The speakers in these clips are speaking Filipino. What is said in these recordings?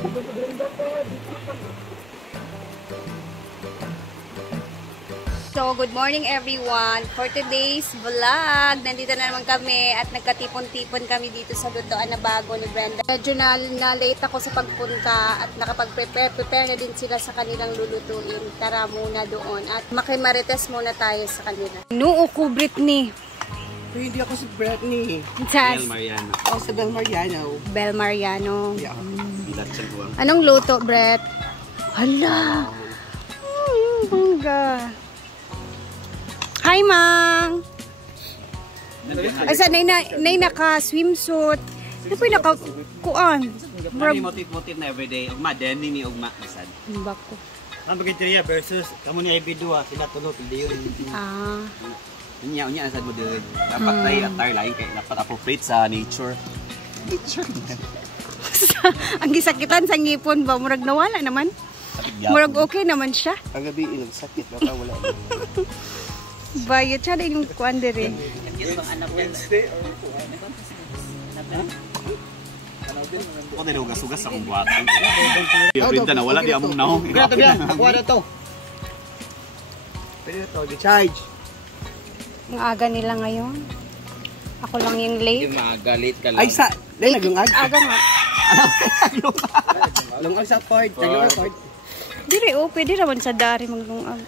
So, good morning everyone. For today's vlog, nandito na naman kami at nagkatipon-tipon kami dito sa lutoan na bago ni Brenda. Medyo na-late ako sa pagpunta at nakapag-prepare na din sila sa kanilang lulutuin. Tara muna doon at makimarites muna tayo sa kanila. Noo ko, Britney. Pero hindi ako si Britney. Bel Mariano. Oh, sa Bel Mariano. Bel Mariano. Yeah. Anong luto, Brett? Hala! Bangga. Hi, Mang! Ay, sa nay naka-swimsuit. Ano po yung naka-kuan? Mani motif-motif na everyday. Ugma, denim ni ugma. Bako. Ang bagay versus kamu ni Ibido sila tunog hindi yun. Ah. Unya asad mo din. Dapat tayo attire lain kay dapat appropriate sa nature. Nature. Ang gisakitan sa ngipon ba? Murag nawala naman. Murag okay naman siya. Ang gabi ilang sakit baka wala. Bayot siya na yung kuan dire. Wednesday or Ako din ugas-ugas sa kong buhatan. Brinda na wala di among naong. Ito biya, kuha na to. Pwede to, di-charge. Ang aga nila ngayon. Ako lang yung late. Magalit ka lang. Ay, sa... Lay, nagungag. Aga nga. Lungag sa Ford. Lungag Ford. Dire, oh, pwede naman sa dari maglungag.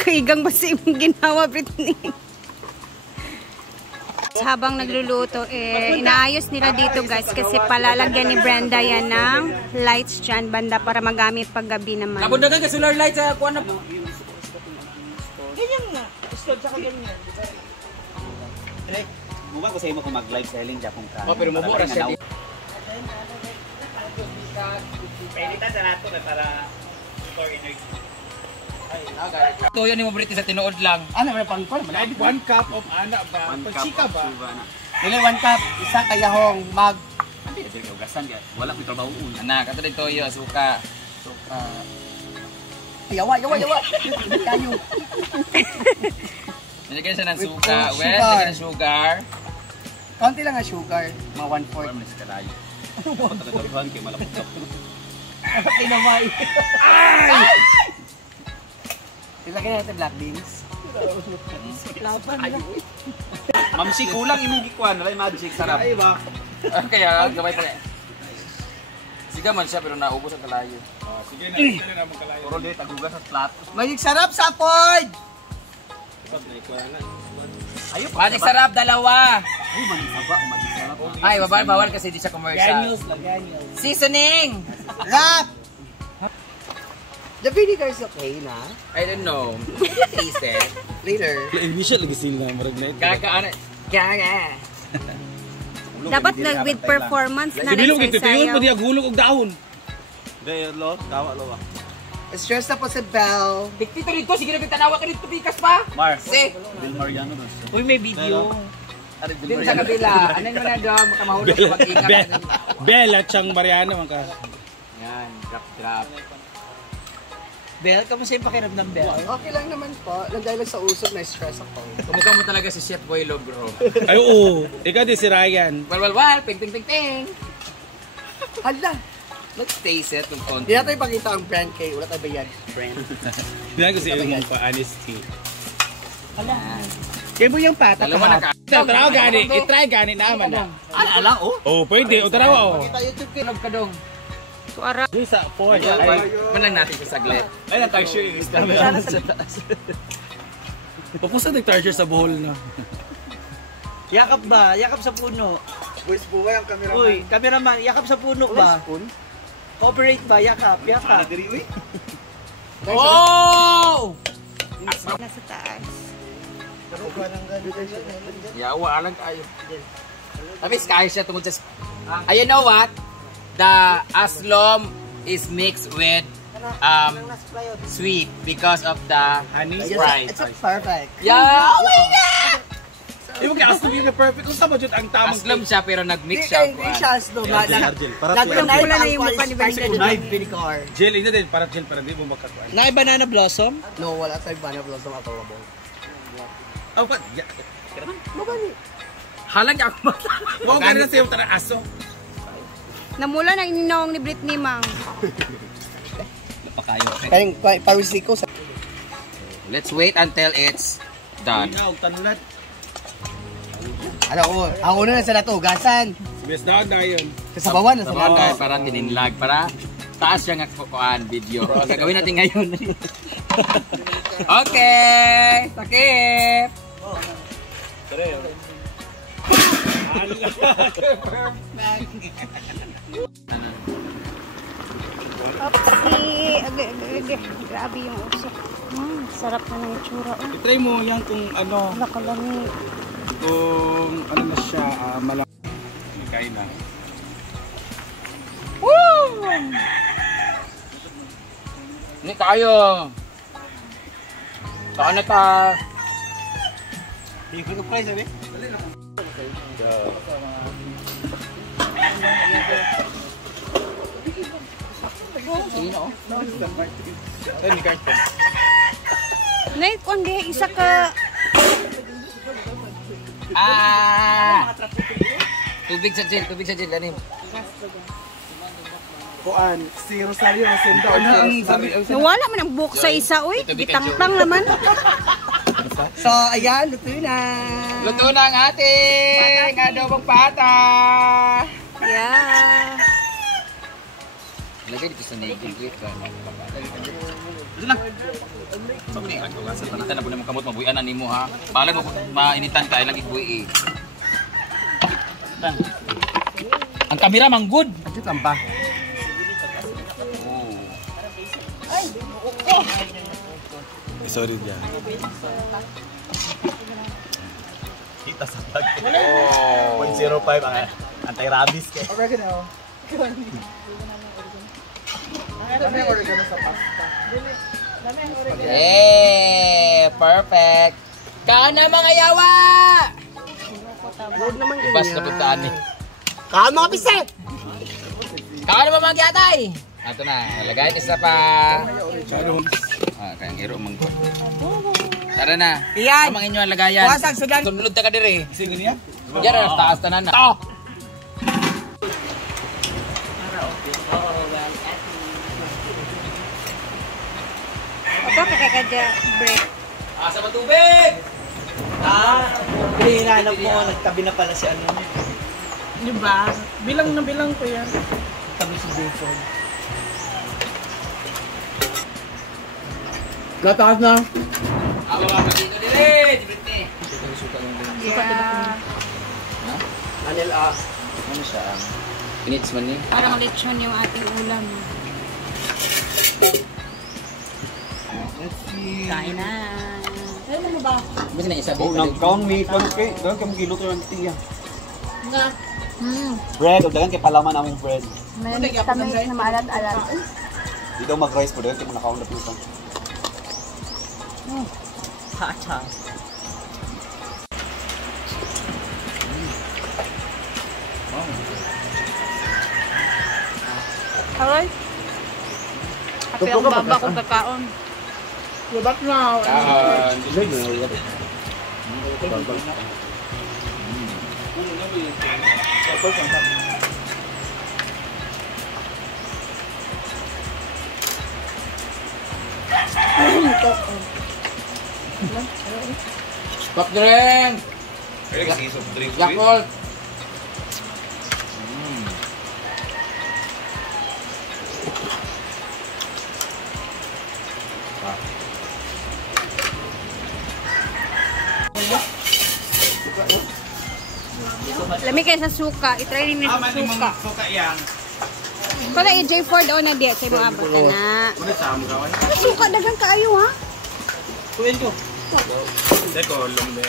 Kaigang ba sa imong ginawa, Britney? Habang nagluluto, inaayos nila dito guys kasi palalagyan ni Brenda yan ng lights dyan banda para magamit paggabi naman. Nabundagan ka solar lights sa kuwan na. Ganyan nga. Gusto sa ganyan. Direk, mukha ko sa imo kung mag-live selling Japong ka. Oh, pero mumura siya. Pwede sa nato na para store energy. Ito yun yung mabriti sa tinuod lang. Ano, may pangkol. 1 cup of ana ba? Pansika ba? Nila 1 cup, isa kayahong mag... Hindi, hindi ka ugasan. Wala ko trabaho una. Anak, kato dito yung asuka. Yawa. Kayo. Nilagyan siya ng suka. With Well, sugar. nilagyan ng sugar. Konti lang ang sugar. Mga 1/4. Para manis ka tayo. Pagkakatuhan kayo malapot ka. Kinamay. Ay! Ilagay natin black beans. Mamsi kulang imong gikuan, wala magic sarap. Ay ba? Kaya, gamay pa rin. Siga man siya pero naubos ang kalayo. Sige na, sige na magkalayo. Puro dito tagugas sa flat. Magic sarap sa Ford! Ayo, Magic sarap, dalawa! Ay, manisaba, manisarap. Ay, bawal kasi di siya commercial. Seasoning! Rap! The vinegar is okay na. I don't know. Taste it. Later. Hindi siya lagi sila marag na ito. Gaga. Dapat nag-with performance na Bilog ito, tingin mo nagsasayaw. di agulog og dahon. Dahil lo, tawa lo ba? Stress na po si Belle. Dikti to dito, sige na tanawa ka dito, pikas pa. Mars. Si. Bill Mariano doon. Uy, may video. Ari Bill Din sa Mariano. kabila. Anan mo na daw, makamahulog sa mag-ingat. Bella Chang Mariano man ka. Yan, drop. Bel, kamusta yung pakiramdam, Bel? Okay lang naman po. Dahil lang sa usok na stress ako. Kumukha mo talaga si Chef Boylo, bro. Ay oo, ikaw di si Ryan. Well, ping. Hala! Let's taste it ng konti. Hindi natin ipakita ang brand kay wala tayo bayad. Brand. Hindi ko siya yung pa honesty. Kaya mo yung pata Dalawa na ka. Taraw gani, i-try gani naman na. Ala, oh. Oh, pwede, o tarawa oh. Kita YouTube kinog ka dong. Tuara. Di sa Ford. Manang natin sa saglit. Ay, nag-tarsier yung Papusa nag-tarsier sa bohol na. Yakap ba? Yakap sa puno. Boys buhay ang cameraman. Uy, cameraman, yakap sa puno ba? Cooperate ba? Yakap. Oh! Nasa taas. Yawa lang kayo. Tapi kaya siya tungkol sa... You know what? The aslom is mixed with sweet because of the honey Sprite. It's perfect. Yeah! Oh my God! Yung kaya aslo yung perfect. Kung saan ba dyan ang tamang Aslom siya pero nag-mix Hindi siya. siya no. Pula na yung mukha ni Brenda. gel, hindi din, para gel, para di mo makakuan. Nai banana blossom? No, wala tayong banana blossom available. Oh, but, Halang niya ako mata. Wow, ganun na sa'yo tara aso. Namula na ininawang ni Britney, mang. Napakayo. Kayong pawisiko sa... Let's wait until it's done. Ikaw, tanulat. Ano ko, ang una na sa natugasan. Best daw yun. Kasabawan na sa Sabahan lahat. tayo para tininlag, para taas siya nga kukuhaan video. Ang gagawin natin ngayon. Okay! Sakit! Oopsie! Agay. Grabe yung usok. Sarap na ng itsura. Oh. I-try mo yan kung ano, Nakalami. kung ano na siya, malaki. Kaya na. Woo! Hindi tayo. Saan na ta? Hindi ko price, sabi? Nay, kundi isa ka. Tubig sa gel, anim. Kuan, si Rosario Rosendo. Ang sabi, Nawala man ang buhok sa isa, uy. Gitangtang naman. So, ayan, luto na. Luto na ang ating adobong pata. Yeah. Lagay dito sa naked wait ka. Initan na po naman kamot, mabuyan na nimo ha. Balag mo mainitan ka, ilang ibuhi Ang kamera mang good. Ito lang ba? sorry niya. Kita sa vlog. 0.05 ang anti-rabies kay. Oregano. Perfect. Kaan na mga yawa! Huwag naman Ibas na puntaan ni. Kaan mga piset! Kaan na ba mga gyatay? Ito na, lagay isa pa. Kayang hero manggo. Tara na. Iyan. Amang inyo ang lagayan. Wasag sudan. Sunulod ta ka diri. Sige niya. Diyan na, taas tanan na. To! Aba, kakakadya break. Asa ba tubig? Hinahanap mo, nagtabi na pala si ano. Diba? Bilang na bilang ko yan. Tabi si Jason. Nataas na. Ako ba dito diri? Dibritni. Yeah. Anil ah. Ano siya? Pinits man ni. Parang lechon yung ating ulam. Kain na. Basta na isa Oh, nagkaon mi kon kay, dagan kay magiluto ng tiya. Hmm. Bread, dagan kay palaman among bread. Malamig kami na maalat-alat. Di daw mag-rice po dagan kay nakaon na pusa. Hacha. Aray. Happy ang baba kong kakaon. Lubat na. Pop drink. Yakult. Lamig kayo sa suka. I-try rin sa suka. Suka yang. Kala i-J Ford o na diya. Kaya mga abot ka na. Ano sa amo gawin? Ano suka? Dagang kaayo ha? Kuhin ko. Deko lumbe.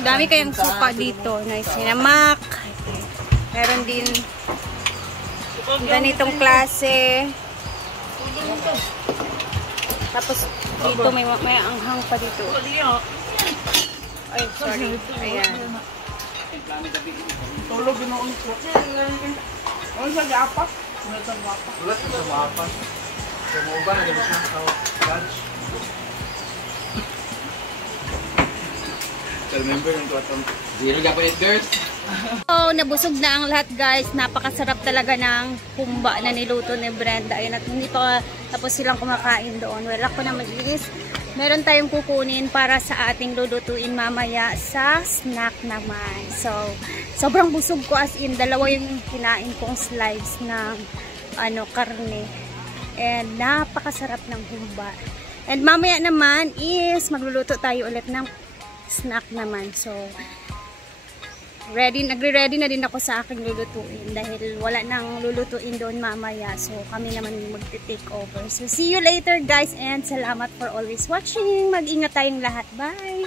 Dami kayang suka dito. Nice. Sinamak. Meron din ganitong klase. Tapos dito may anghang pa dito. Ay, sorry. Ayan. Tulog yun ako nito. Ano sa gapas? Ano sa gapas? Ulat sa mapas. Sa mo ba na siya sa lunch? Remember nang tuwatang. Zero Japanese girls. So, nabusog na ang lahat guys. Napakasarap talaga ng humba na niluto ni Brenda. Ayun, at hindi pa tapos silang kumakain doon. Well, ako naman is, meron tayong kukunin para sa ating lulutuin mamaya sa snack naman. So, sobrang busog ko as in. Dalawa yung kinain kong slice ng karne. And napakasarap ng humba. And mamaya naman is magluluto tayo ulit ng snack naman. So, nagre-ready na din ako sa aking lulutuin dahil wala nang lulutuin doon mamaya. So, kami naman magti-take over. So, see you later guys and salamat for always watching. Mag-ingat tayong lahat. Bye!